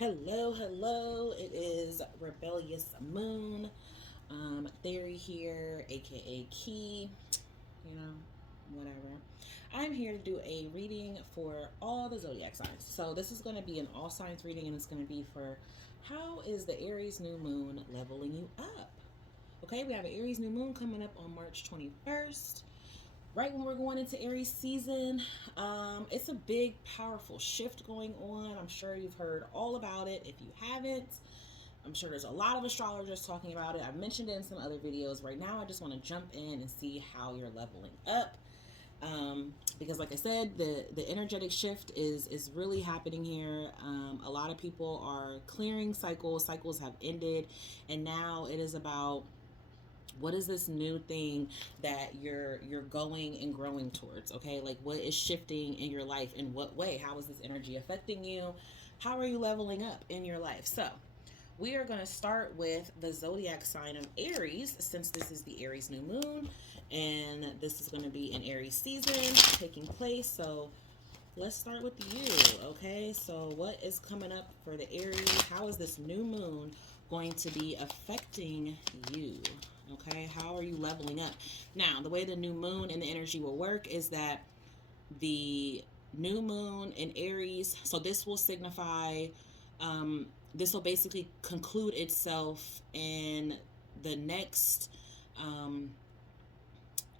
Hello, hello. It is Rebellious Moon. Theory here, aka Key, you know, whatever. I'm here to do a reading for all the zodiac signs. So, this is going to be an all signs reading, and it's going to be for how is the Aries New Moon leveling you up? Okay, we have an Aries New Moon coming up on March 21st, right when we're going into Aries season. It's a big, powerful shift going on. I'm sure you've heard all about it. If you haven't, I'm sure there's a lot of astrologers talking about it. I've mentioned it in some other videos. Right now, I just want to jump in and see how you're leveling up. Because like I said, the energetic shift is really happening here. A lot of people are clearing cycles have ended, and now it is about what is this new thing that you're going and growing towards. Okay, like what is shifting in your life, in what way, how is this energy affecting you, how are you leveling up in your life? So we are going to start with the zodiac sign of Aries, since this is the Aries new moon and this is going to be an Aries season taking place. So let's start with you. Okay, so what is coming up for the Aries? How is this new moon going to be affecting you? Okay, how are you leveling up? Now, the way the new moon and the energy will work is that the new moon in Aries, so this will signify, this will basically conclude itself in the next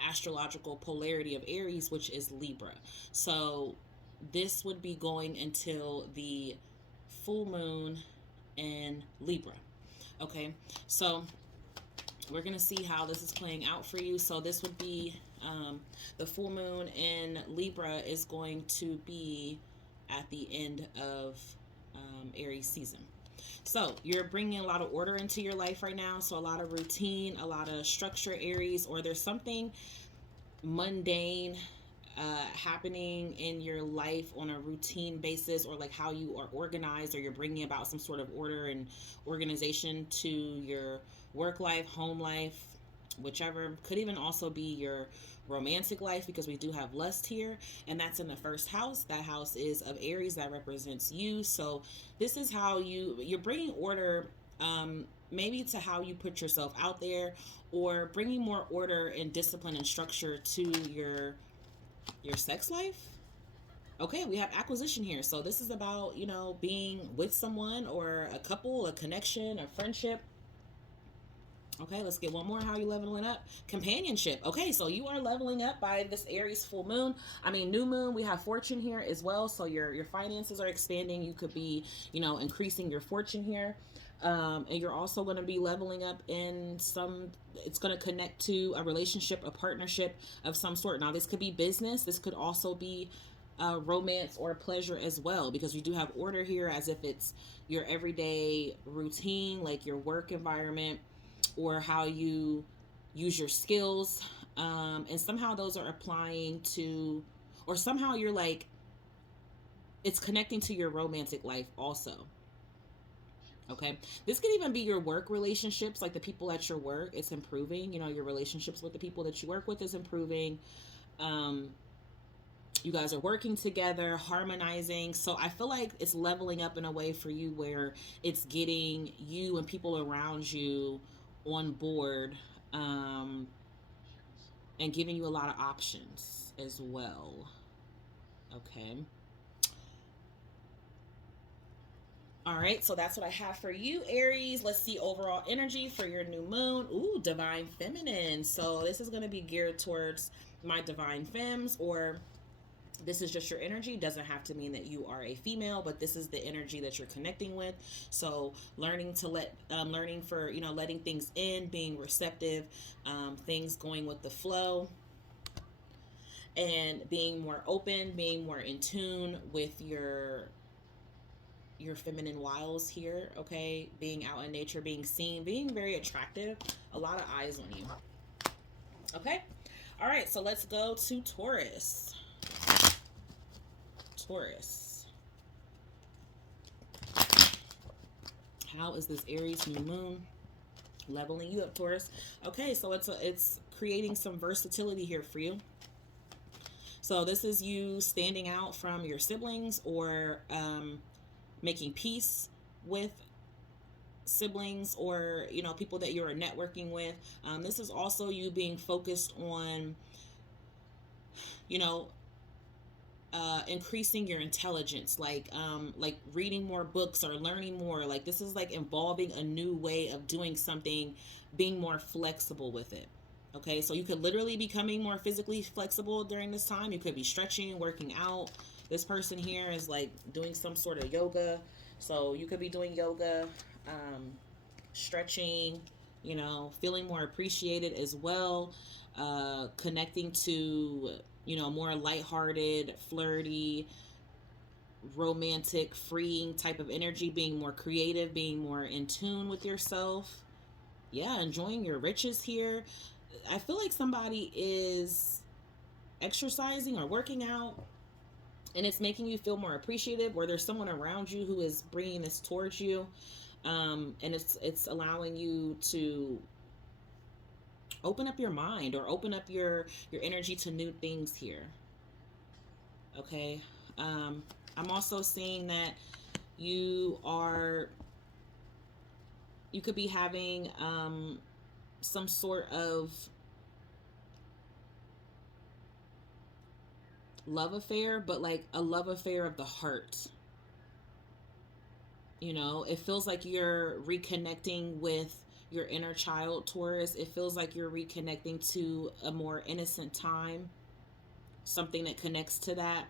astrological polarity of Aries, which is Libra. So this would be going until the full moon in Libra. Okay, so we're going to see how this is playing out for you. So this would be the full moon in Libra is going to be at the end of Aries season. So you're bringing a lot of order into your life right now. So a lot of routine, a lot of structure, Aries, or there's something mundane happening in your life on a routine basis, or like how you are organized, or you're bringing about some sort of order and organization to your work life, home life, whichever. Could even also be your romantic life, because we do have lust here, and that's in the first house. That house is of Aries, that represents you. So this is how you're bringing order, maybe to how you put yourself out there, or bringing more order and discipline and structure to your sex life. Okay, we have acquisition here. So this is about, being with someone, or a couple, a connection, a friendship. Okay, let's get one more. How are you leveling up? Companionship. Okay, so you are leveling up by this Aries full moon. New moon. We have fortune here as well. So your finances are expanding. You could be, increasing your fortune here. And you're also going to be leveling up in it's going to connect to a relationship, a partnership of some sort. Now, this could be business. This could also be romance or pleasure as well, because we do have order here, as if it's your everyday routine, like your work environment, or how you use your skills. And somehow those are applying to, or somehow you're like, it's connecting to your romantic life also. Okay, this could even be your work relationships, like the people at your work. It's improving. Your relationships with the people that you work with is improving. You guys are working together, harmonizing. So I feel like it's leveling up in a way for you where it's getting you and people around you on board, and giving you a lot of options as well. Okay. All right, so that's what I have for you, Aries. Let's see overall energy for your new moon. Ooh, divine feminine. So this is going to be geared towards my divine femmes, or this is just your energy. Doesn't have to mean that you are a female, but this is the energy that you're connecting with. So learning to learning for, letting things in, being receptive, things going with the flow, and being more open, being more in tune with your feminine wiles here. Okay, being out in nature, being seen, being very attractive, a lot of eyes on you. Okay, all right, so let's go to Taurus. How is this Aries new moon leveling you up, Taurus? Okay, so it's creating some versatility here for you. So this is you standing out from your siblings, or making peace with siblings or, you know, people that you're networking with. This is also you being focused on, you know, increasing your intelligence, like reading more books or learning more. Like this is like involving a new way of doing something, being more flexible with it. Okay, so you could literally be becoming more physically flexible during this time. You could be stretching, working out. This person here is like doing some sort of yoga, so you could be doing yoga, stretching, you know, feeling more appreciated as well, connecting to, you know, more lighthearted, flirty, romantic, freeing type of energy, being more creative, being more in tune with yourself. Yeah, enjoying your riches here. I feel like somebody is exercising or working out and it's making you feel more appreciative, or there's someone around you who is bringing this towards you, and it's allowing you to open up your mind or open up your energy to new things here. Okay. I'm also seeing that you are you could be having some sort of love affair, but like a love affair of the heart. You know, it feels like you're reconnecting with your inner child, Taurus. It feels like you're reconnecting to a more innocent time, something that connects to that,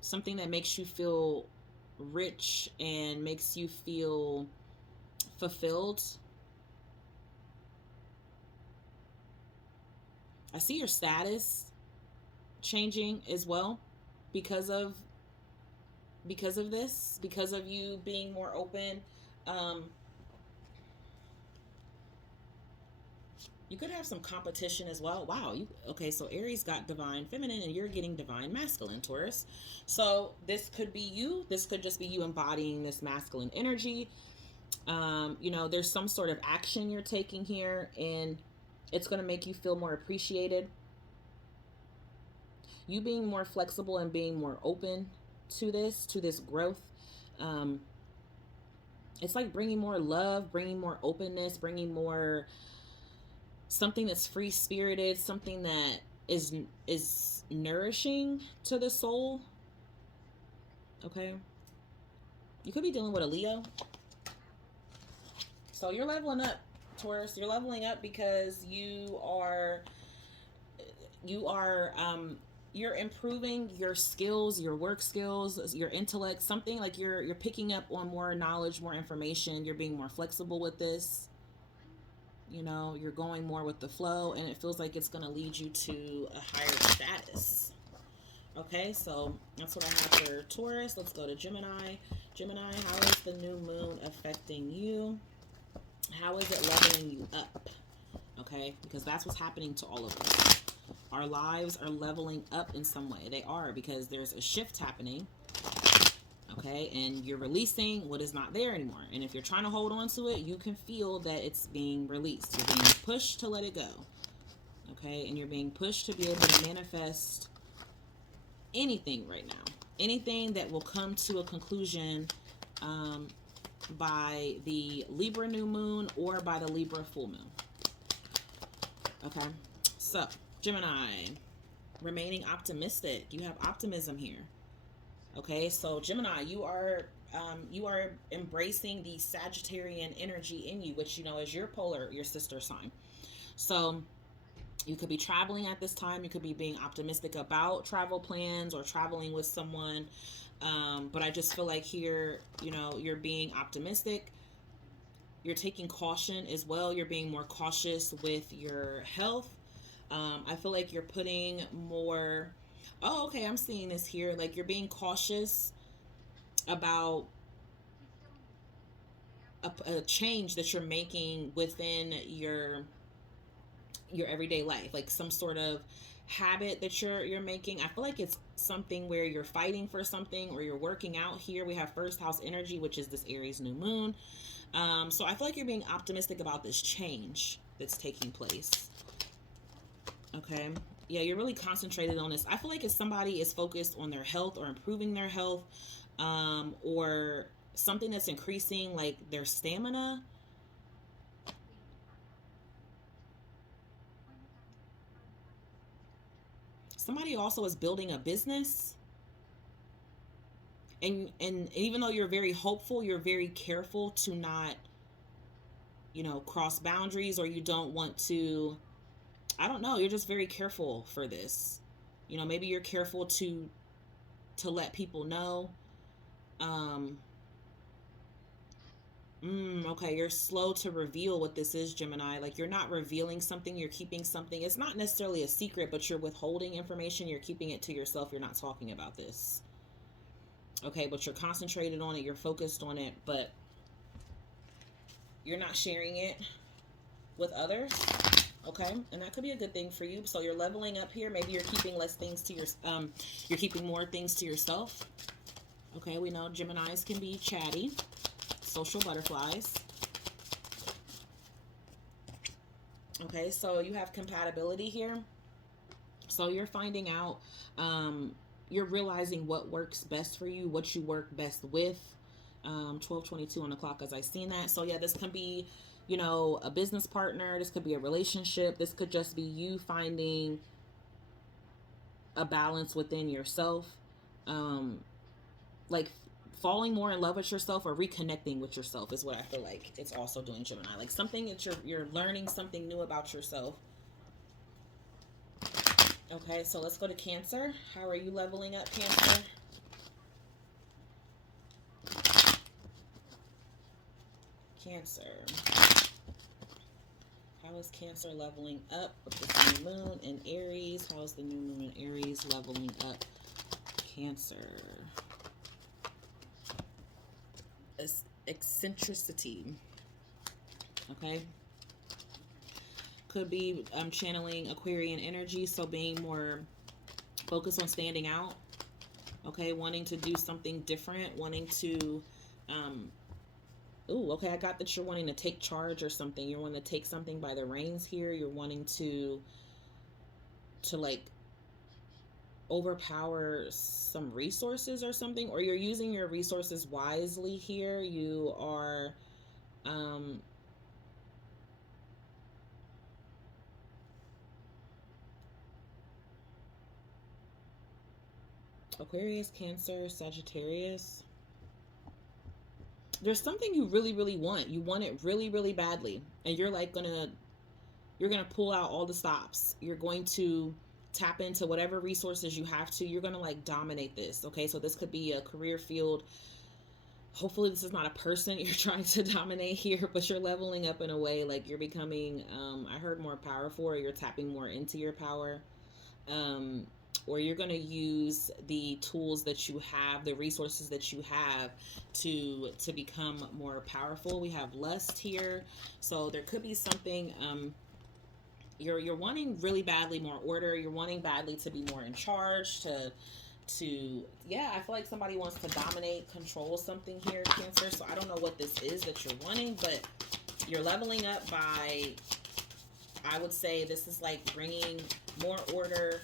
something that makes you feel rich and makes you feel fulfilled. I see your status changing as well because of this, because of you being more open. You could have some competition as well. Wow, you okay, so Aries got divine feminine and you're getting divine masculine, Taurus. So this could be you. This could just be you embodying this masculine energy. You know, there's some sort of action you're taking here and it's going to make you feel more appreciated. You being more flexible and being more open to this growth. It's like bringing more love, bringing more openness, bringing more something that's free spirited, something that is nourishing to the soul. Okay, you could be dealing with a Leo. So you're leveling up, Taurus. You're leveling up because you're improving your skills, your work skills, your intellect, something like you're picking up on more knowledge, more information. You're being more flexible with this. You know, you're going more with the flow and it feels like it's going to lead you to a higher status. Okay, so that's what I have for Taurus. Let's go to Gemini. Gemini, how is the new moon affecting you? How is it leveling you up? Okay, because that's what's happening to all of us. Our lives are leveling up in some way. They are, because there's a shift happening. Okay, and you're releasing what is not there anymore. And if you're trying to hold on to it, you can feel that it's being released. You're being pushed to let it go. Okay, and you're being pushed to be able to manifest anything right now. Anything that will come to a conclusion by the Libra new moon or by the Libra full moon. Okay, so Gemini, remaining optimistic. You have optimism here. Okay, so Gemini, you are embracing the Sagittarian energy in you, which you know is your polar, your sister sign. So you could be traveling at this time. You could be being optimistic about travel plans or traveling with someone. But I just feel like here, you know, you're being optimistic. You're taking caution as well. You're being more cautious with your health. I feel like you're putting more... Oh, okay, I'm seeing this here. Like you're being cautious about a change that you're making within your everyday life, like some sort of habit that you're making. I feel like it's something where you're fighting for something or you're working out. Here we have first house energy, which is this Aries new moon. So I feel like you're being optimistic about this change that's taking place. Okay. Yeah, you're really concentrated on this. I feel like if somebody is focused on their health or improving their health, or something that's increasing like their stamina. Somebody also is building a business. And even though you're very hopeful, you're very careful to not, you know, cross boundaries, or you don't want to, I don't know, you're just very careful for this. You know, maybe you're careful to let people know. Um okay, you're slow to reveal what this is, Gemini. Like, you're not revealing something, you're keeping something. It's not necessarily a secret, but you're withholding information, you're keeping it to yourself, you're not talking about this. Okay, but you're concentrated on it, you're focused on it, but you're not sharing it with others. Okay, and that could be a good thing for you. So you're leveling up here. Maybe you're keeping less things to your you're keeping more things to yourself. Okay, we know Geminis can be chatty, social butterflies. Okay, so you have compatibility here. So you're finding out, you're realizing what works best for you, what you work best with. 12:22 on the clock as I seen that. So yeah, this can be, you know, a business partner. This could be a relationship. This could just be you finding a balance within yourself. Like falling more in love with yourself or reconnecting with yourself is what I feel like it's also doing, Gemini. Like something that you're learning something new about yourself. Okay, so let's go to Cancer. How are you leveling up, Cancer? Cancer. How is Cancer leveling up with this new moon in Aries? How is the new moon in Aries leveling up Cancer? Eccentricity. Okay. Could be channeling Aquarian energy, so being more focused on standing out. Okay, wanting to do something different, wanting to ooh, okay, I got that you're wanting to take charge or something. You're wanting to take something by the reins here. You're wanting to like overpower some resources or something, or you're using your resources wisely here. You are Aquarius, Cancer, Sagittarius. There's something you really, really want. You want it really, really badly. And you're like you're gonna pull out all the stops. You're going to tap into whatever resources you have to. You're gonna like dominate this. Okay, so this could be a career field. Hopefully this is not a person you're trying to dominate here, but you're leveling up in a way like you're becoming I heard more powerful, or you're tapping more into your power. Or you're going to use the tools that you have, the resources that you have to become more powerful. We have lust here, so there could be something you're wanting really badly more order. You're wanting badly to be more in charge, to yeah, I feel like somebody wants to dominate, control something here, Cancer. So I don't know what this is that you're wanting, but you're leveling up by, I would say this is like bringing more order,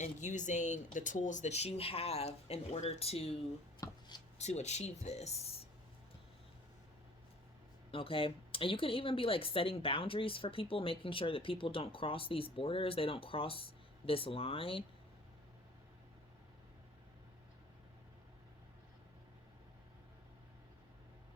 and using the tools that you have in order to achieve this. Okay, and you could even be like setting boundaries for people, making sure that people don't cross these borders, they don't cross this line.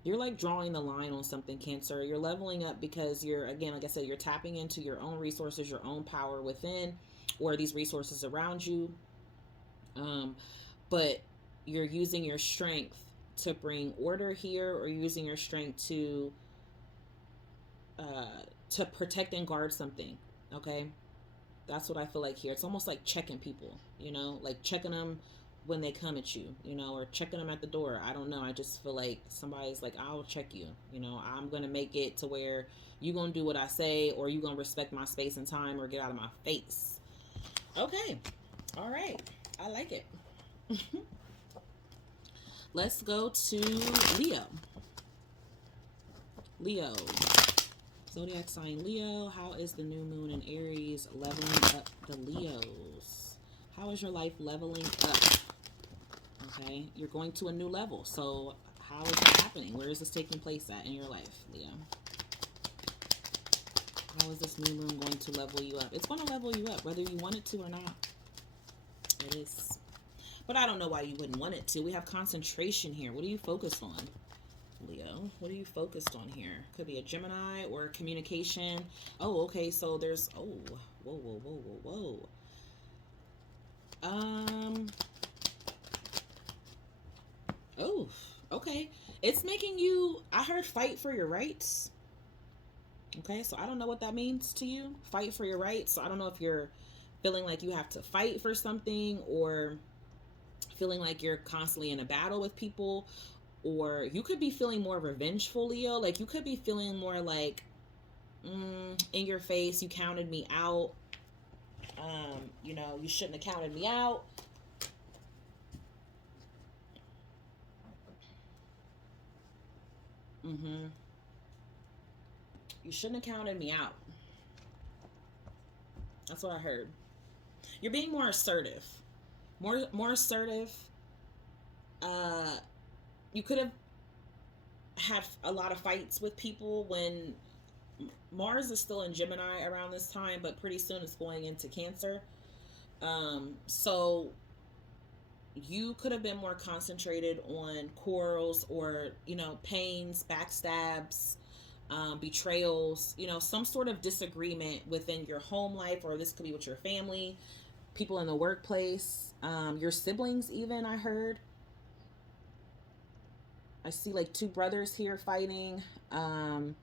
You're like drawing the line on something, Cancer. You're leveling up because you're, again, like I said, you're tapping into your own resources, your own power within, or these resources around you. But you're using your strength to bring order here, or using your strength to protect and guard something. Okay, that's what I feel like here. It's almost like checking people, you know, like checking them when they come at you, you know, or checking them at the door. I don't know. I just feel like somebody's like, I'll check you. You know, I'm going to make it to where you're going to do what I say, or you're going to respect my space and time, or get out of my face. Okay. All right. I like it. Let's go to Leo. Leo. Zodiac sign Leo. How is the new moon in Aries leveling up the Leos? How is your life leveling up? Okay, you're going to a new level. So how is that happening? Where is this taking place at in your life, Leo? How is this new moon going to level you up? It's going to level you up, whether you want it to or not. It is. But I don't know why you wouldn't want it to. We have concentration here. What are you focused on, Leo? What are you focused on here? Could be a Gemini or communication. Oh, okay. So there's, oh, whoa, whoa, whoa, whoa, whoa. Oh, okay. It's making you, I heard fight for your rights. Okay, so I don't know what that means to you. Fight for your rights. So I don't know if you're feeling like you have to fight for something, or feeling like you're constantly in a battle with people, or you could be feeling more revengeful, Leo. Like you could be feeling more like in your face, you counted me out. You know, you shouldn't have counted me out. You shouldn't have counted me out. That's what I heard. You're being more assertive. More assertive. You could have had a lot of fights with people when Mars is still in Gemini around this time, but pretty soon it's going into Cancer. So you could have been more concentrated on quarrels, or, you know, pains, backstabs, betrayals, you know, some sort of disagreement within your home life, or this could be with your family, people in the workplace, your siblings even, I heard. I see like two brothers here fighting, an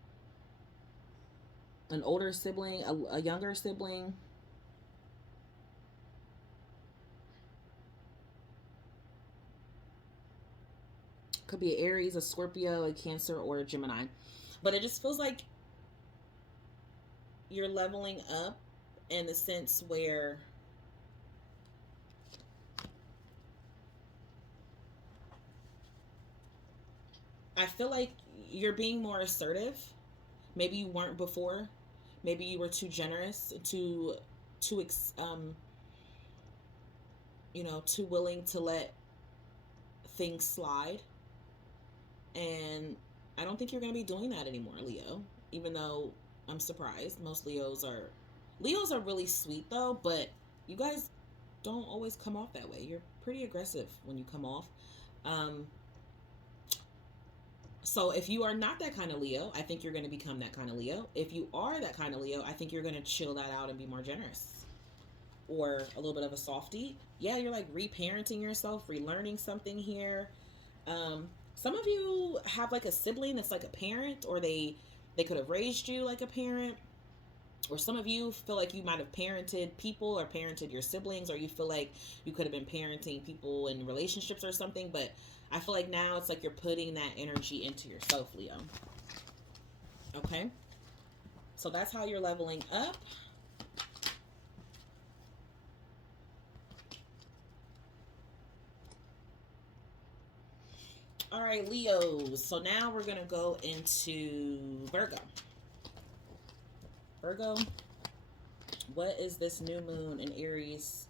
older sibling, a younger sibling. Could be an Aries, a Scorpio, a Cancer, or a Gemini. But it just feels like you're leveling up in the sense where I feel like you're being more assertive. Maybe you weren't before. Maybe you were too generous, too you know, too willing to let things slide. And I don't think you're going to be doing that anymore, Leo. Even though I'm surprised. Most Leos are really sweet though, but you guys don't always come off that way. You're pretty aggressive when you come off. So if you are not that kind of Leo, I think you're going to become that kind of Leo. If you are that kind of Leo, I think you're going to chill that out and be more generous, or a little bit of a softie. Yeah, you're like reparenting yourself, relearning something here. Some of you have like a sibling that's like a parent, or they could have raised you like a parent. Or some of you feel like you might have parented people, or parented your siblings, or you feel like you could have been parenting people in relationships or something. But I feel like now it's like you're putting that energy into yourself, Leo. Okay? So that's how you're leveling up. All right, Leos. So now we're going to go into Virgo. Virgo, what is this new moon in Aries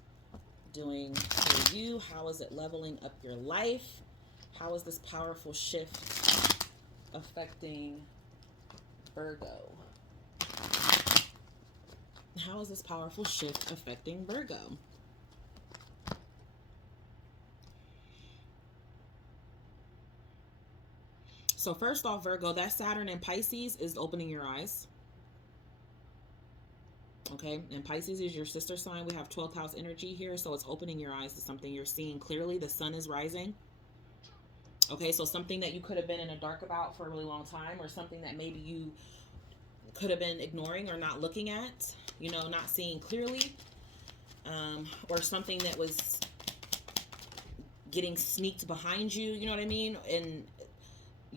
doing for you? How is it leveling up your life? How is this powerful shift affecting Virgo? How is this powerful shift affecting Virgo? So first off, Virgo, that Saturn in Pisces is opening your eyes. Okay, and Pisces is your sister sign. We have 12th house energy here, so it's opening your eyes to something you're seeing clearly. The sun is rising. Okay, so something that you could have been in the dark about for a really long time, or something that maybe you could have been ignoring or not looking at, you know, not seeing clearly, or something that was getting sneaked behind you, you know what I mean? And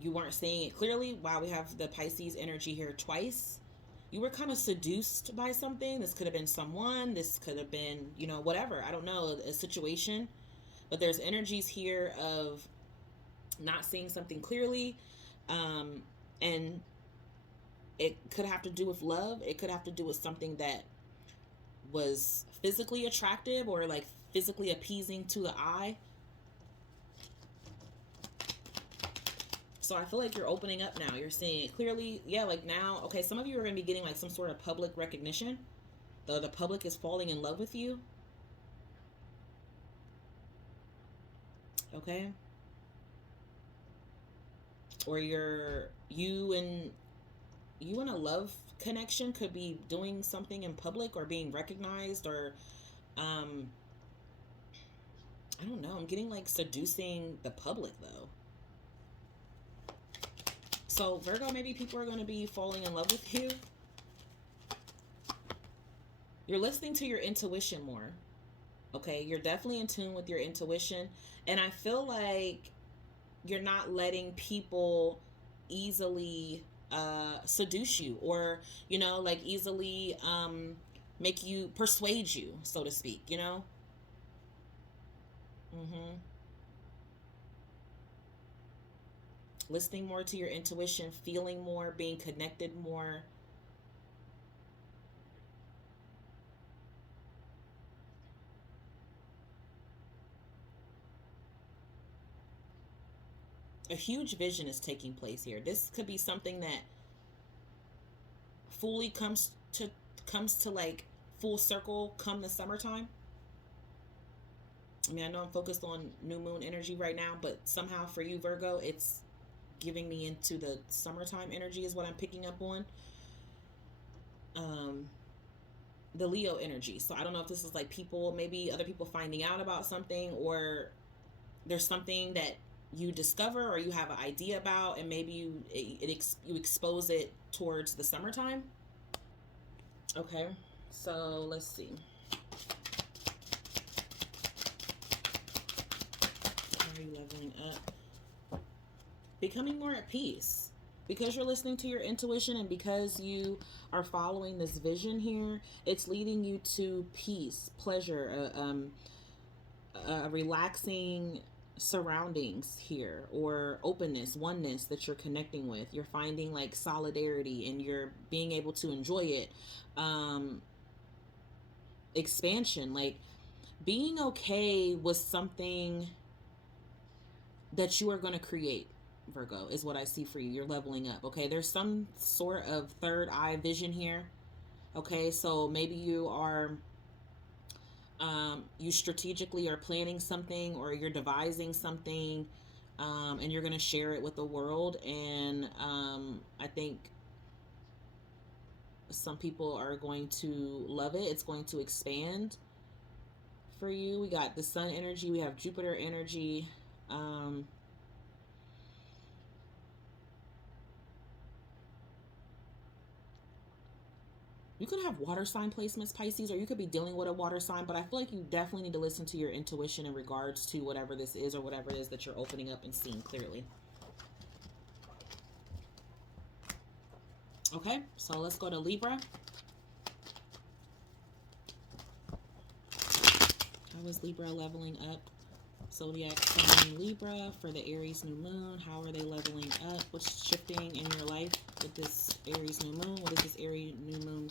you weren't seeing it clearly. Wow, we have the Pisces energy here twice. You were kind of seduced by something. This could have been someone. This could have been, you know, whatever. I don't know, a situation. But there's energies here of not seeing something clearly. And it could have to do with love. It could have to do with something that was physically attractive, or like physically appeasing to the eye. So I feel like you're opening up now. You're seeing it clearly. Yeah, like now, okay, some of you are going to be getting like some sort of public recognition. The public is falling in love with you. Okay? Or you and a love connection could be doing something in public or being recognized, or I don't know. I'm getting like seducing the public though. So Virgo, maybe people are going to be falling in love with you. You're listening to your intuition more. Okay, you're definitely in tune with your intuition. And I feel like you're not letting people easily seduce you, or, you know, like easily make you, persuade you, so to speak, you know? Mm-hmm. Listening more to your intuition, feeling more, being connected more. A huge vision is taking place here. This could be something that fully comes to like full circle come the summertime. I mean, I know I'm focused on new moon energy right now, but somehow for you, Virgo, it's giving me into the summertime energy is what I'm picking up on. Um, the Leo energy. So I don't know if this is like people, maybe other people finding out about something, or there's something that you discover or you have an idea about, and maybe you expose it towards the summertime. Okay, so let's see. How are you leveling up? Becoming more at peace. Because you're listening to your intuition and because you are following this vision here, it's leading you to peace, pleasure, relaxing surroundings here, or openness, oneness that you're connecting with. You're finding like solidarity and you're being able to enjoy it. Expansion, like being okay with something that you are going to create, Virgo, is what I see for you. You're leveling up. Okay, there's some sort of third eye vision here. Okay, so maybe you are you strategically are planning something, or you're devising something, and you're going to share it with the world. And I think some people are going to love it. It's going to expand for you. We got the sun energy, we have Jupiter energy. You could have water sign placements, Pisces, or you could be dealing with a water sign, but I feel like you definitely need to listen to your intuition in regards to whatever this is, or whatever it is that you're opening up and seeing clearly. Okay, so let's go to Libra. How is Libra leveling up? Zodiac sign Libra for the Aries New Moon. How are they leveling up? What's shifting in your life with this Aries New Moon? What is this Aries New Moon?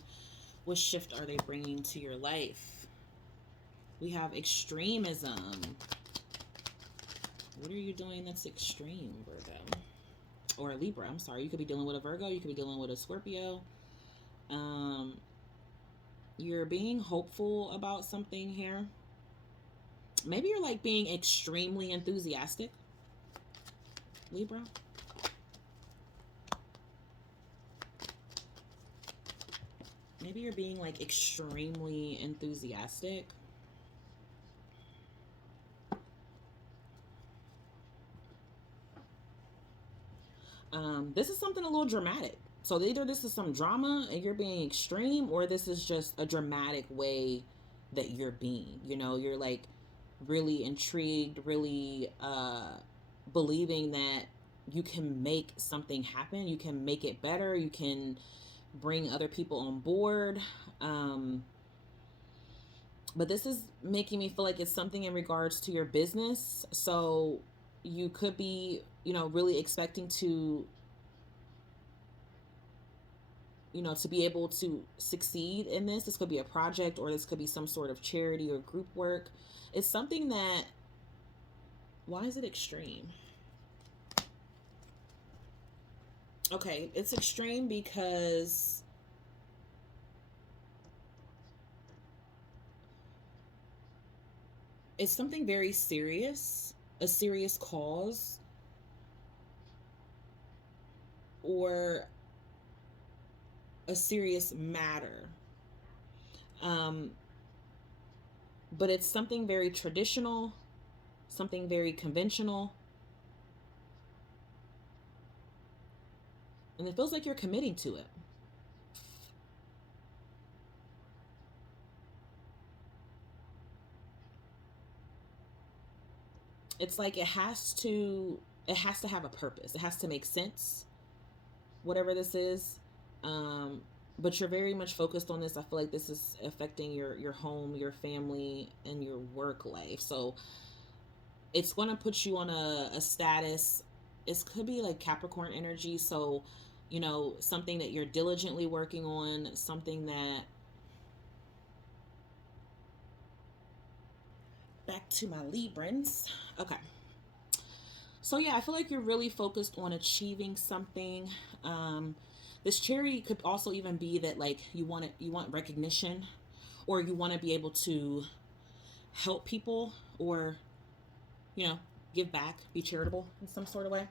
What shift are they bringing to your life? We have extremism. What are you doing that's extreme, Virgo? Or Libra, I'm sorry. You could be dealing with a Virgo. You could be dealing with a Scorpio. You're being hopeful about something here. Maybe you're like being extremely enthusiastic, Libra. Maybe you're being like extremely enthusiastic. This is something a little dramatic. So either this is some drama and you're being extreme, or this is just a dramatic way that you're being. You know, you're like really intrigued, really believing that you can make something happen. You can make it better. You can bring other people on board. But this is making me feel like it's something in regards to your business. So you could be, you know, really expecting to, you know, to be able to succeed in this. This could be a project, or this could be some sort of charity or group work. It's something that, why is it extreme? Okay, it's extreme because it's something very serious, a serious cause, or a serious matter. Um, but it's something very traditional, something very conventional, and it feels like you're committing to it. It's like it has to have a purpose. It has to make sense, whatever this is. Um, but you're very much focused on this. I feel like this is affecting your home, your family, and your work life. So it's going to put you on a status. It could be like Capricorn energy. So, something that you're diligently working on, something that, back to my Librans. Okay. So yeah, I feel like you're really focused on achieving something. Um, this cherry could also even be that like you want recognition, or you want to be able to help people, or you know give back, be charitable in some sort of way.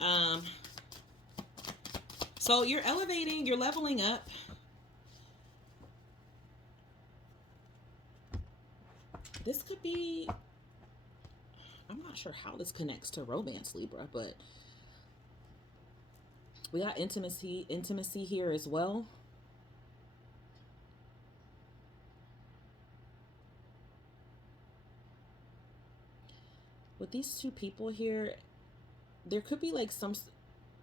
Um, so you're elevating, you're leveling up. This could be. I'm not sure how this connects to romance, Libra, but we got intimacy here as well. With these two people here, there could be like some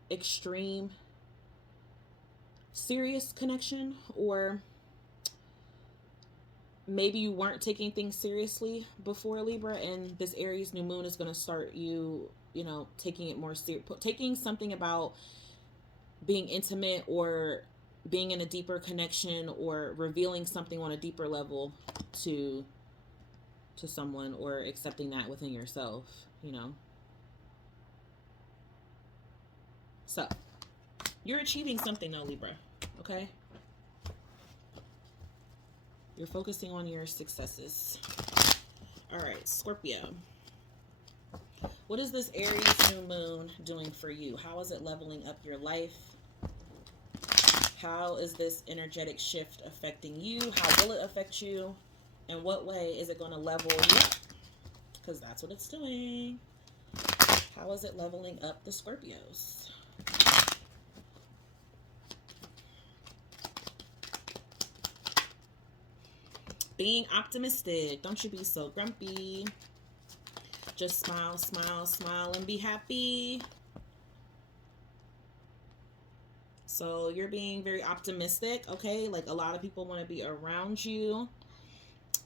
extreme serious connection, or maybe you weren't taking things seriously before, Libra, and this Aries new moon is going to start taking it more serious, taking something about being intimate, or being in a deeper connection, or revealing something on a deeper level to someone, or accepting that within yourself. So you're achieving something though, Libra. Okay, you're focusing on your successes. All right, Scorpio. What is this Aries new moon doing for you? How is it leveling up your life? How is this energetic shift affecting you? How will it affect you? In what way is it going to level you up? Because that's what it's doing. How is it leveling up the Scorpios? Being optimistic. Don't you be so grumpy. Just smile, smile, smile, and be happy. So you're being very optimistic, okay? Like a lot of people want to be around you.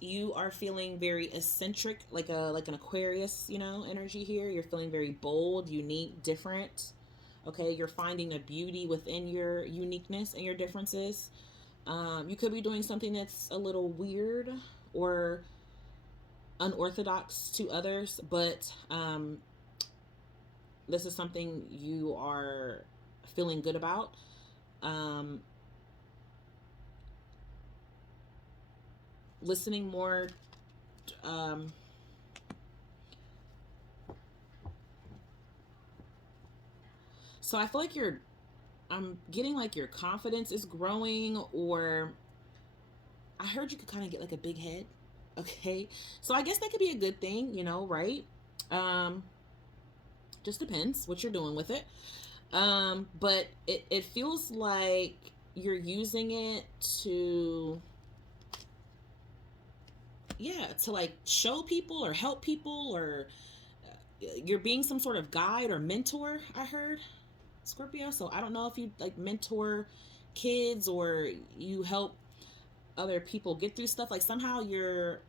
You are feeling very eccentric, like an Aquarius, energy here. You're feeling very bold, unique, different. Okay, you're finding the beauty within your uniqueness and your differences. You could be doing something that's a little weird or unorthodox to others, but this is something you are feeling good about. Um, Listening more. Um, so I feel like I'm getting like your confidence is growing, or I heard you could kind of get like a big head. Okay, so I guess that could be a good thing, right? Um, just depends what you're doing with it. But it feels like you're using it to, yeah, to like show people or help people, or you're being some sort of guide or mentor, I heard, Scorpio. So I don't know if you like mentor kids, or you help other people get through stuff. Like somehow your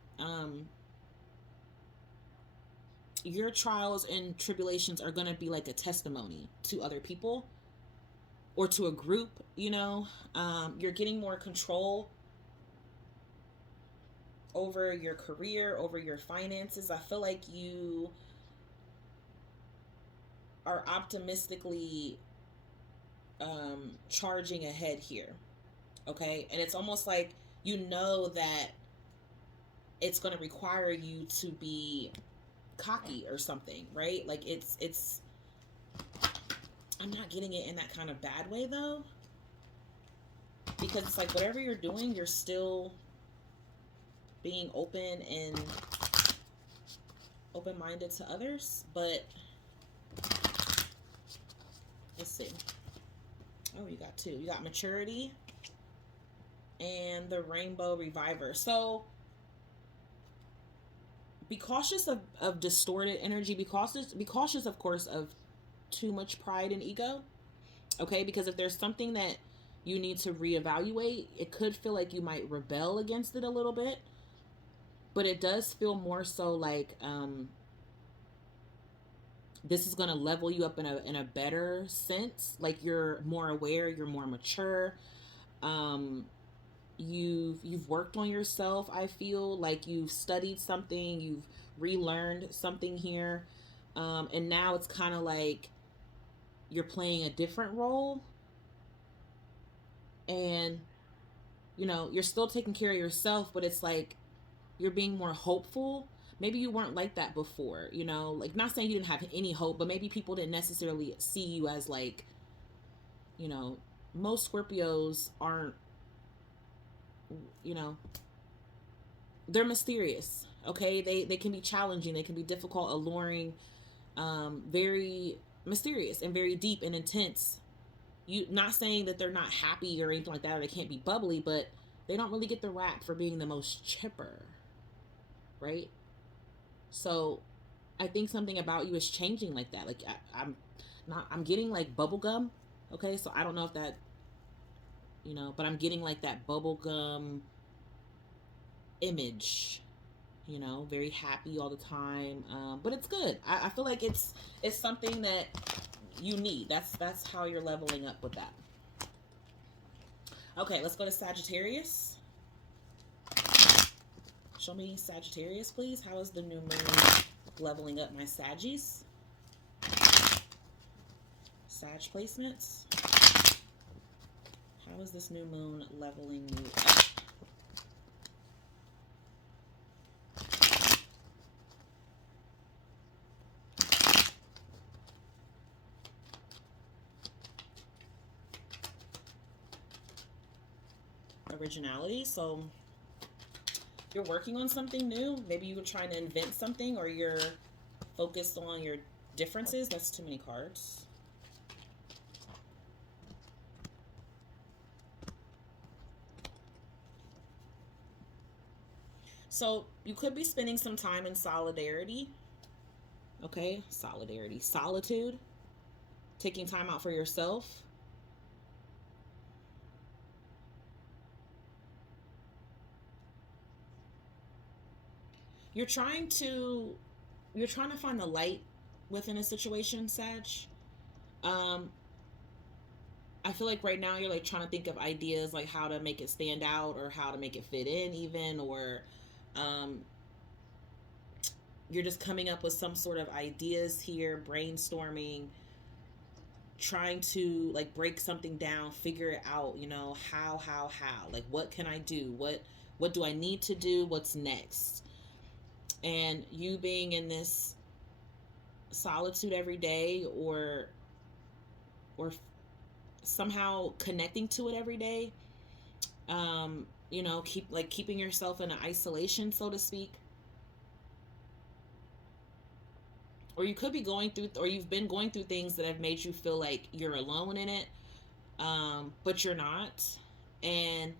trials and tribulations are going to be like a testimony to other people, or to a group. You're getting more control over your career, over your finances. I feel like you are optimistically charging ahead here. Okay. And it's almost like you know that it's going to require you to be cocky or something, right? Like it's I'm not getting it in that kind of bad way though, because it's like whatever you're doing, you're still being open-minded to others. But let's see. Oh, you got two. You got maturity and the rainbow reviver. So be cautious of distorted energy. Be cautious, of course, of too much pride and ego. Okay, because if there's something that you need to reevaluate, it could feel like you might rebel against it a little bit. But it does feel more so like this is going to level you up in a better sense. Like you're more aware, you're more mature. You've worked on yourself. I feel like you've studied something, you've relearned something here, and now it's kind of like you're playing a different role, and you know you're still taking care of yourself, but it's like you're being more hopeful. Maybe you weren't like that before, you know, like not saying you didn't have any hope, but maybe people didn't necessarily see you as like, you know, most Scorpios aren't, you know, they're mysterious. Okay, they can be challenging, they can be difficult, alluring, very mysterious and very deep and intense. You not saying that they're not happy or anything like that, or they can't be bubbly, but they don't really get the rap for being the most chipper, right? So I think something about you is changing like that. Like I'm getting like bubblegum. Okay, so I don't know if that, you know, but I'm getting like that bubblegum image, you know, very happy all the time. But it's good. I feel like it's something that you need. That's how you're leveling up with that. Okay, let's go to Sagittarius. Show me Sagittarius, please. How is the new moon leveling up my Saggies? Sag placements. How is this new moon leveling you up? Originality. So you're working on something new. Maybe you were trying to invent something, or you're focused on your differences. That's too many cards. So you could be spending some time in solidarity. Okay, solidarity, solitude, taking time out for yourself. You're trying to find the light within a situation, Sag. I feel like right now you're like trying to think of ideas like how to make it stand out or how to make it fit in even, or you're just coming up with some sort of ideas here, brainstorming, trying to like break something down, figure it out, you know, how, like what can I do? What do I need to do? What's next? And you being in this solitude every day, or somehow connecting to it every day, you know, keeping yourself in an isolation, so to speak. Or you could be going through, or you've been going through things that have made you feel like you're alone in it, but you're not. And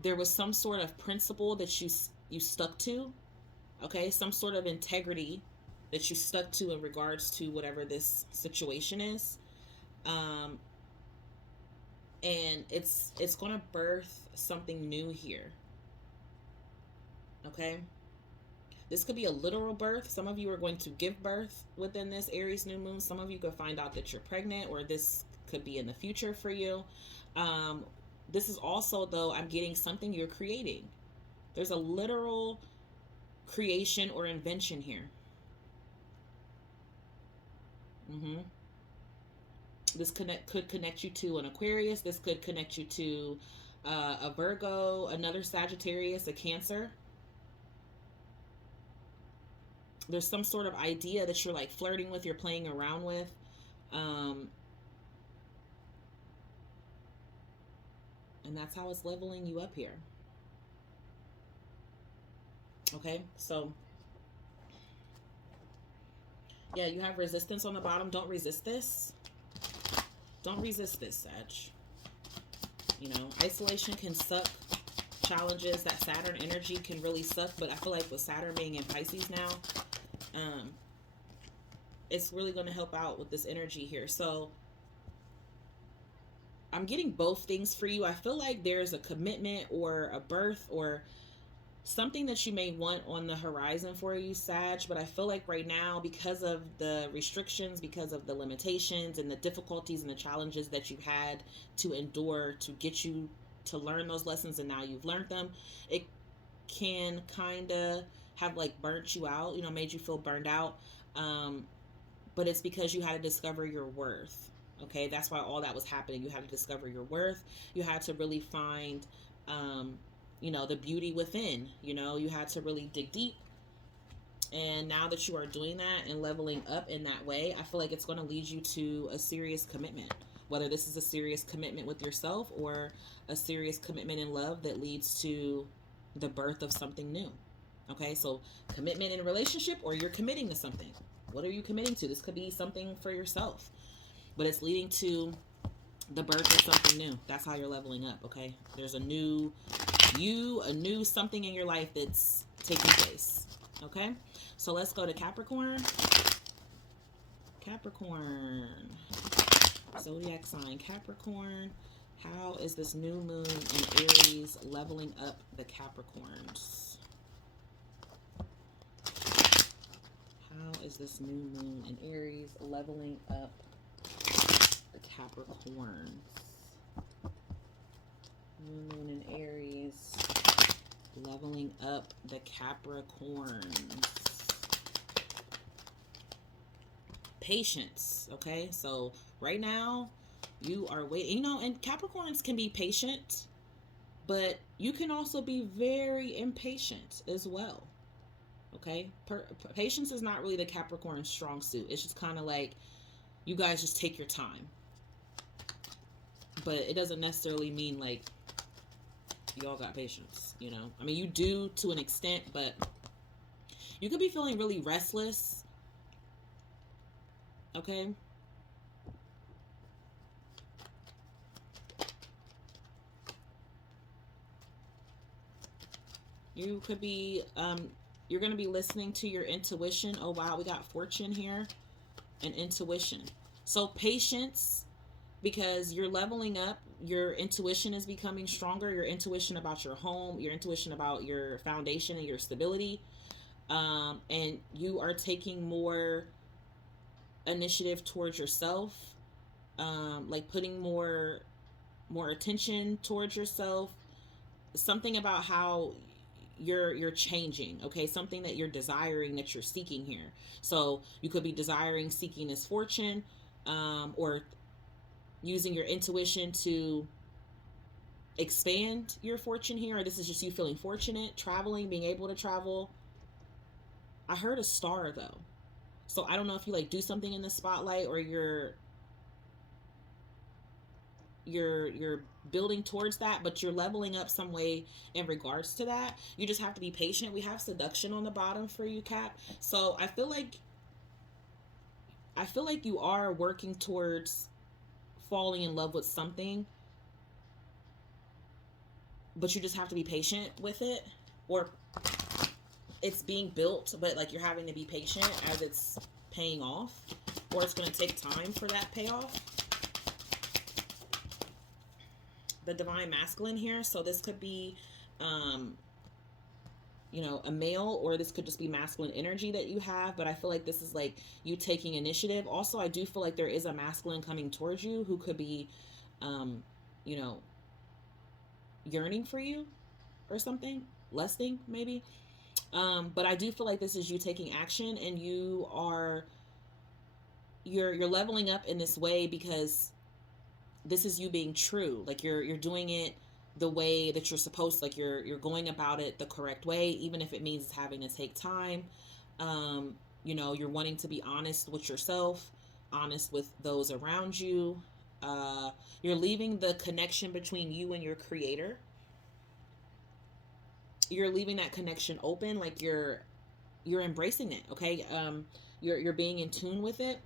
there was some sort of principle that you stuck to, okay? Some sort of integrity that you stuck to in regards to whatever this situation is. And it's going to birth something new here, okay? This could be a literal birth. Some of you are going to give birth within this Aries new moon. Some of you could find out that you're pregnant, or this could be in the future for you. This is also, though, I'm getting something you're creating. There's a literal creation or invention here. This could connect you to an Aquarius. This could connect you to a Virgo, another Sagittarius, a Cancer. There's some sort of idea that you're like flirting with, you're playing around with. And that's how it's leveling you up here. Okay, so yeah, you have resistance on the bottom. Don't resist this. Don't resist this, Sag. You know, isolation can suck. Challenges, that Saturn energy can really suck. But I feel like with Saturn being in Pisces now, it's really going to help out with this energy here. So I'm getting both things for you. I feel like there's a commitment or a birth or something that you may want on the horizon for you, Sag, but I feel like right now, because of the restrictions, because of the limitations and the difficulties and the challenges that you've had to endure to get you to learn those lessons, and now you've learned them, it can kind of have like burnt you out, you know, made you feel burned out. But it's because you had to discover your worth. Okay, that's why all that was happening. You had to discover your worth. You had to really find you know, the beauty within. You know, you had to really dig deep. And now that you are doing that and leveling up in that way, I feel like it's going to lead you to a serious commitment. Whether this is a serious commitment with yourself or a serious commitment in love that leads to the birth of something new. Okay, so commitment in a relationship, or you're committing to something. What are you committing to? This could be something for yourself, but it's leading to the birth of something new. That's how you're leveling up. Okay, there's a new something in your life that's taking place. Okay, so let's go to Capricorn. Zodiac sign Capricorn. How is this new moon in Aries leveling up the Capricorns? How is this new moon in Aries leveling up the Capricorns? New moon in Aries leveling up the Capricorns. Patience. Okay, so right now you are waiting. You know, and Capricorns can be patient, but you can also be very impatient as well. Okay, patience is not really the Capricorn strong suit. It's just kind of like you guys just take your time, but it doesn't necessarily mean like y'all got patience. You know, I mean, you do to an extent, but you could be feeling really restless. Okay, you could be you're going to be listening to your intuition. Oh wow, we got fortune here and intuition. So patience, because you're leveling up. Your intuition is becoming stronger. Your intuition about your home, your intuition about your foundation and your stability, and you are taking more initiative towards yourself, like putting more attention towards yourself. Something about how you're changing. Okay, something that you're desiring, that you're seeking here. So you could be seeking this fortune, or using your intuition to expand your fortune here, or this is just you feeling fortunate, traveling, being able to travel. I heard a star though, so I don't know if you like do something in the spotlight, or you're building towards that, but you're leveling up some way in regards to that. You just have to be patient. We have seduction on the bottom for you, Cap. So I feel like you are working towards falling in love with something, but you just have to be patient with it, or it's being built, but like you're having to be patient as it's paying off, or it's going to take time for that payoff. The divine masculine here, so this could be you know, a male, or this could just be masculine energy that you have, but I feel like this is like you taking initiative. Also, I do feel like there is a masculine coming towards you who could be you know, yearning for you or something, lusting maybe, but I do feel like this is you taking action, and you you're leveling up in this way because this is you being true. Like you're doing it the way that you're supposed to. Like you're going about it the correct way, even if it means it's having to take time. You know, you're wanting to be honest with yourself, honest with those around you. You're leaving the connection between you and your creator. You're leaving that connection open. Like you're embracing it. Okay. You're being in tune with it.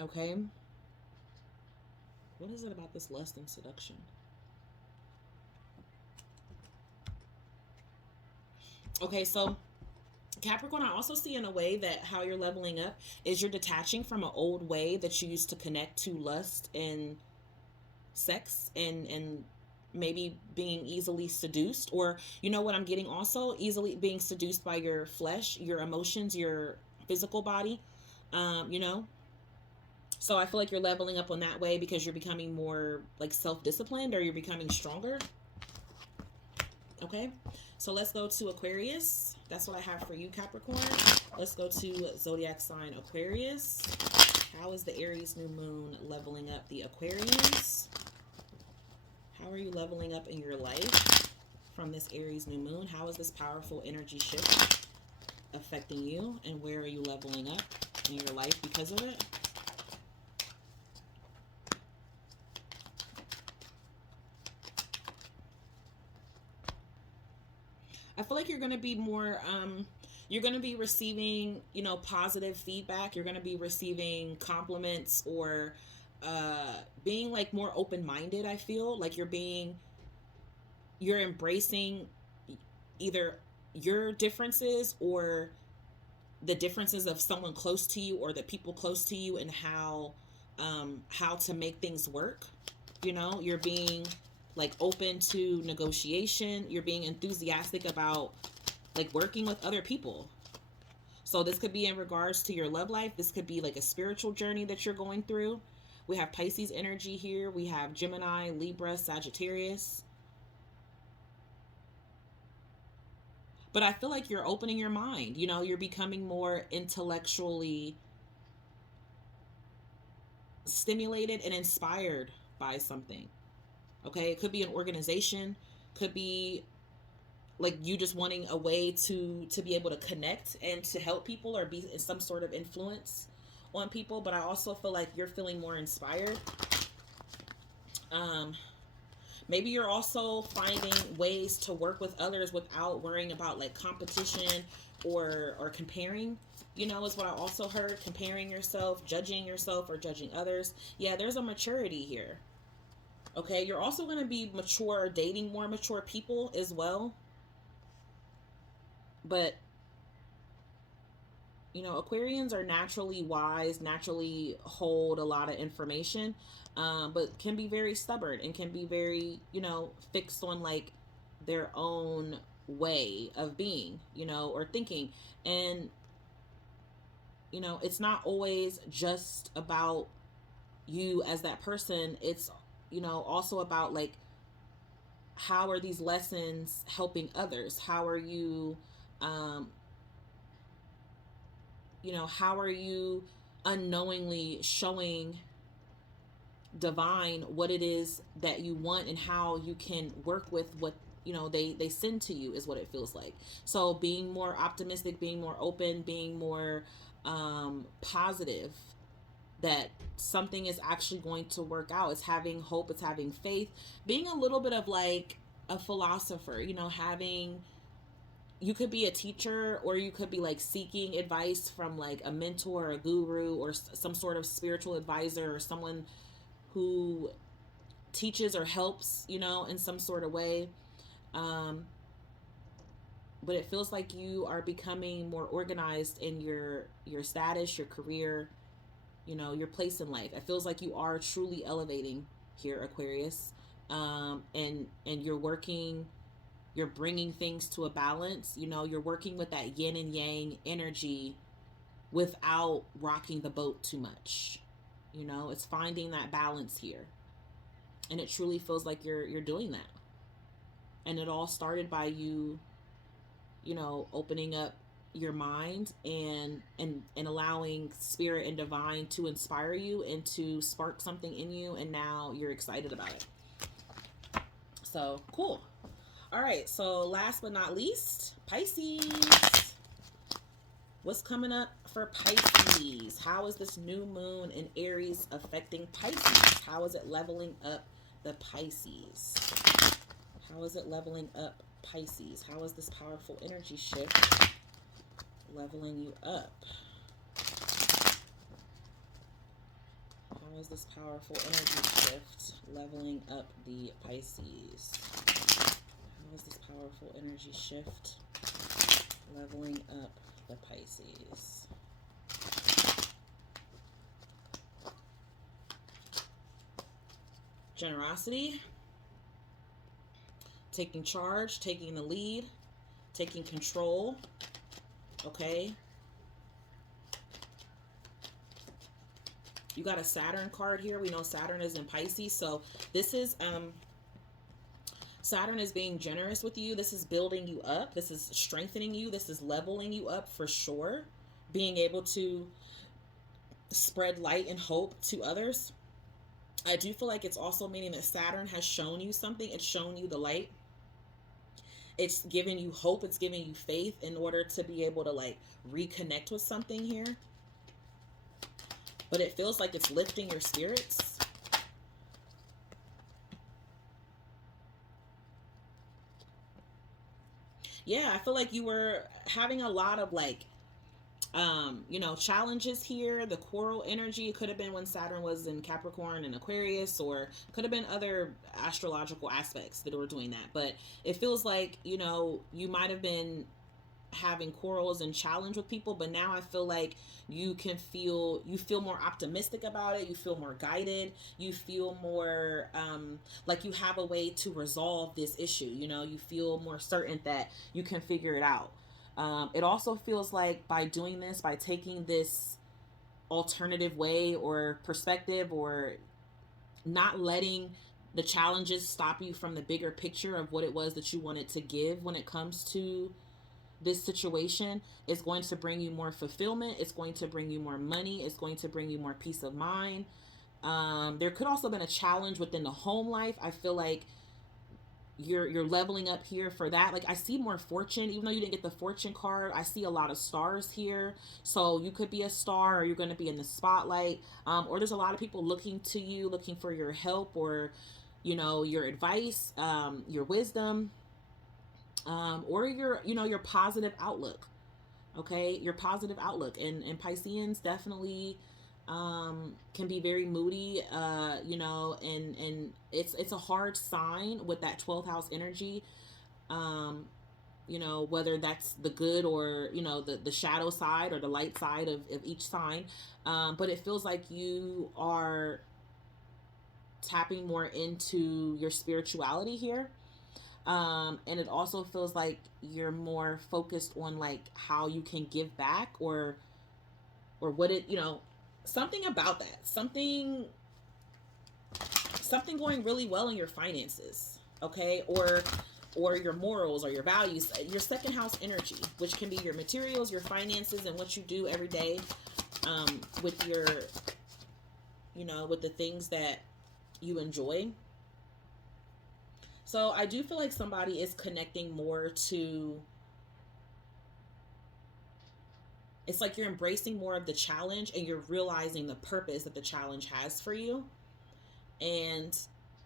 Okay. What is it about this lust and seduction? Okay, so Capricorn, I also see in a way that how you're leveling up is you're detaching from an old way that you used to connect to lust and sex and maybe being easily seduced, or you know what I'm getting also, easily being seduced by your flesh, your emotions, your physical body. You know, so I feel like you're leveling up on that way because you're becoming more like self-disciplined, or you're becoming stronger. Okay, so let's go to Aquarius. That's what I have for you, Capricorn. Let's go to zodiac sign Aquarius. How is the Aries new moon leveling up the Aquarians? How are you leveling up in your life from this Aries new moon? How is this powerful energy shift affecting you? And where are you leveling up in your life because of it? I feel like you're going to be more, you're going to be receiving, you know, positive feedback. You're going to be receiving compliments, or being like more open-minded. I feel like you're embracing either your differences or the differences of someone close to you or the people close to you, and how to make things work. You know, you're being like open to negotiation. You're being enthusiastic about like working with other people. So this could be in regards to your love life. This could be like a spiritual journey that you're going through. We have Pisces energy here. We have Gemini, Libra, Sagittarius. But I feel like you're opening your mind. You know, you're becoming more intellectually stimulated and inspired by something. Okay, it could be an organization, could be like you just wanting a way to be able to connect and to help people or be some sort of influence on people. But I also feel like you're feeling more inspired. Maybe you're also finding ways to work with others without worrying about like competition or comparing. You know, is what I also heard. Comparing yourself, judging yourself, or judging others. Yeah, there's a maturity here. Okay, you're also going to be mature, dating more mature people as well. But, you know, Aquarians are naturally wise, naturally hold a lot of information, but can be very stubborn and can be very, you know, fixed on like their own way of being, you know, or thinking. And, you know, it's not always just about you as that person. It's, you know, also about like, how are these lessons helping others? How are you, you know, how are you unknowingly showing divine what it is that you want, and how you can work with what, you know, they send to you, is what it feels like. So being more optimistic, being more open, being more positive, that something is actually going to work out. It's having hope, it's having faith, being a little bit of like a philosopher, you know, having, you could be a teacher, or you could be like seeking advice from like a mentor or a guru or some sort of spiritual advisor, or someone who teaches or helps, you know, in some sort of way. But it feels like you are becoming more organized in your status, your career, you know, your place in life. It feels like you are truly elevating here, Aquarius. And you're bringing things to a balance. You know, you're working with that yin and yang energy without rocking the boat too much. You know, it's finding that balance here. And it truly feels like you're doing that. And it all started by you, you know, opening up your mind and allowing spirit and divine to inspire you and to spark something in you, and now you're excited about it. So cool. All right, so last but not least, Pisces. What's coming up for Pisces? How is this new moon in Aries affecting Pisces? How is it leveling up the Pisces? How is it leveling up Pisces? How is this powerful energy shift leveling you up? How is this powerful energy shift leveling up the Pisces? How is this powerful energy shift leveling up the Pisces? Generosity, taking charge, taking the lead, taking control. Okay. You got a Saturn card here. We know Saturn is in Pisces. So this is Saturn is being generous with you. This is building you up. This is strengthening you. This is leveling you up for sure. Being able to spread light and hope to others. I do feel like it's also meaning that Saturn has shown you something. It's shown you the light. It's giving you hope. It's giving you faith in order to be able to like reconnect with something here. But it feels like it's lifting your spirits. Yeah, I feel like you were having a lot of like, you know, challenges here. The coral energy, it could have been when Saturn was in Capricorn and Aquarius, or could have been other astrological aspects that were doing that. But it feels like, you know, you might have been having quarrels and challenge with people, but now I feel like you feel more optimistic about it. You feel more guided. You feel more like you have a way to resolve this issue. You know, you feel more certain that you can figure it out. It also feels like by doing this, by taking this alternative way or perspective, or not letting the challenges stop you from the bigger picture of what it was that you wanted to give when it comes to this situation, is going to bring you more fulfillment. It's going to bring you more money. It's going to bring you more peace of mind. There could also have been a challenge within the home life. I feel like you're leveling up here for that. Like I see more fortune, even though you didn't get the fortune card. I see a lot of stars here. So you could be a star, or you're going to be in the spotlight. Or there's a lot of people looking to you, looking for your help, or, you know, your advice, your wisdom. Or your positive outlook. Okay, your positive outlook. And Pisceans definitely can be very moody, and it's a hard sign with that 12th house energy. Whether that's the good or, the shadow side or the light side of each sign. But it feels like you are tapping more into your spirituality here. And it also feels like you're more focused on like how you can give back, or what it, something about that, something going really well in your finances. Okay. Or your morals or your values, your second house energy, which can be your materials, your finances, and what you do every day, with your, with the things that you enjoy. So I do feel like somebody is connecting more to, it's like you're embracing more of the challenge, and you're realizing the purpose that the challenge has for you. And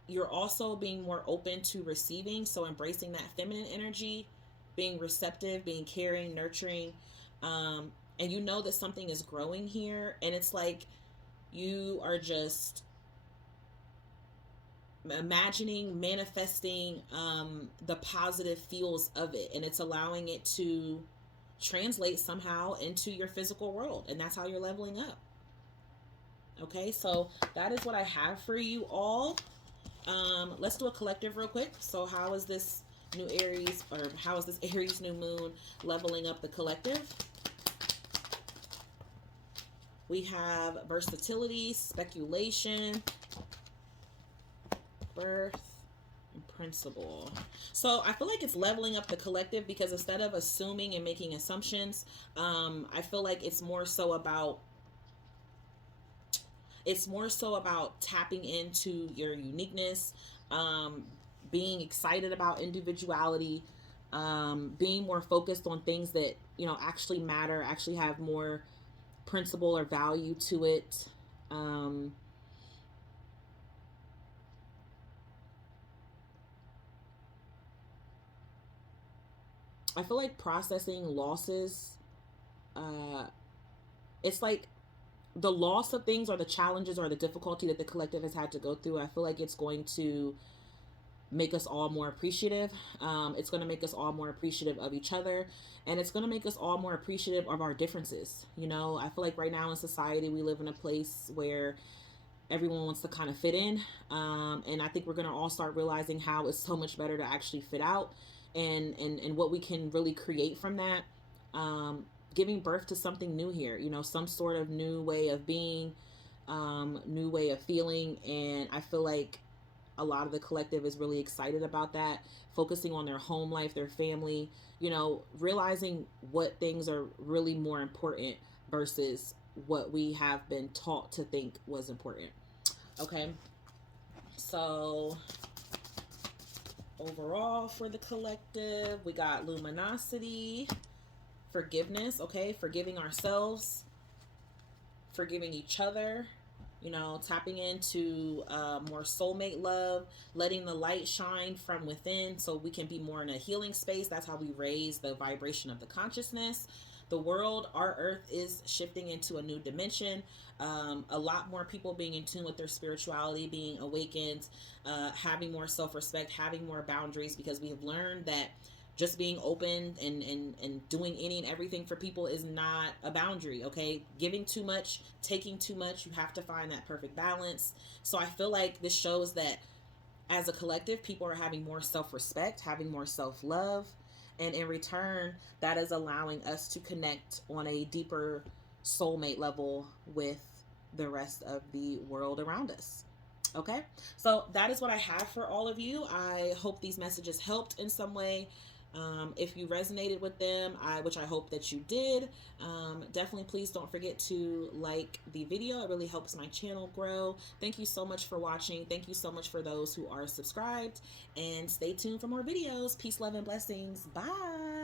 you're also being more open to receiving. So embracing that feminine energy, being receptive, being caring, nurturing. And you know that something is growing here. And it's like you are just imagining, manifesting the positive feels of it, and it's allowing it to translate somehow into your physical world, and that's how you're leveling up. Okay, so that is what I have for you all. Let's do a collective real quick. So how is this new Aries, or how is this Aries new moon leveling up the collective? We have versatility, speculation, birth, and principle. So I feel like it's leveling up the collective, because instead of assuming and making assumptions, I feel like it's more so about tapping into your uniqueness, being excited about individuality, being more focused on things that, you know, actually matter, actually have more principle or value to it. I feel like processing losses, it's like the loss of things or the challenges or the difficulty that the collective has had to go through. I feel like it's going to make us all more appreciative. It's going to make us all more appreciative of each other, and it's going to make us all more appreciative of our differences. You know, I feel like right now in society we live in a place where everyone wants to kind of fit in, and I think we're going to all start realizing how it's so much better to actually fit out, and what we can really create from that. Giving birth to something new here, you know, some sort of new way of being, new way of feeling, and I feel like a lot of the collective is really excited about that, focusing on their home life, their family, you know, realizing what things are really more important versus what we have been taught to think was important. Okay, so overall for the collective, we got luminosity, forgiveness, okay, forgiving ourselves, forgiving each other, you know, tapping into more soulmate love, letting the light shine from within so we can be more in a healing space. That's how we raise the vibration of the consciousness. The world, our earth, is shifting into a new dimension. A lot more people being in tune with their spirituality, being awakened, having more self-respect, having more boundaries, because we have learned that just being open and doing any and everything for people is not a boundary, okay? Giving too much, taking too much, you have to find that perfect balance. So I feel like this shows that as a collective, people are having more self-respect, having more self-love, and in return, that is allowing us to connect on a deeper soulmate level with the rest of the world around us. Okay, so that is what I have for all of you. I hope these messages helped in some way. If you resonated with them, which I hope that you did, definitely please don't forget to like the video. It really helps my channel grow. Thank you so much for watching. Thank you so much for those who are subscribed, and stay tuned for more videos. Peace, love, and blessings. Bye.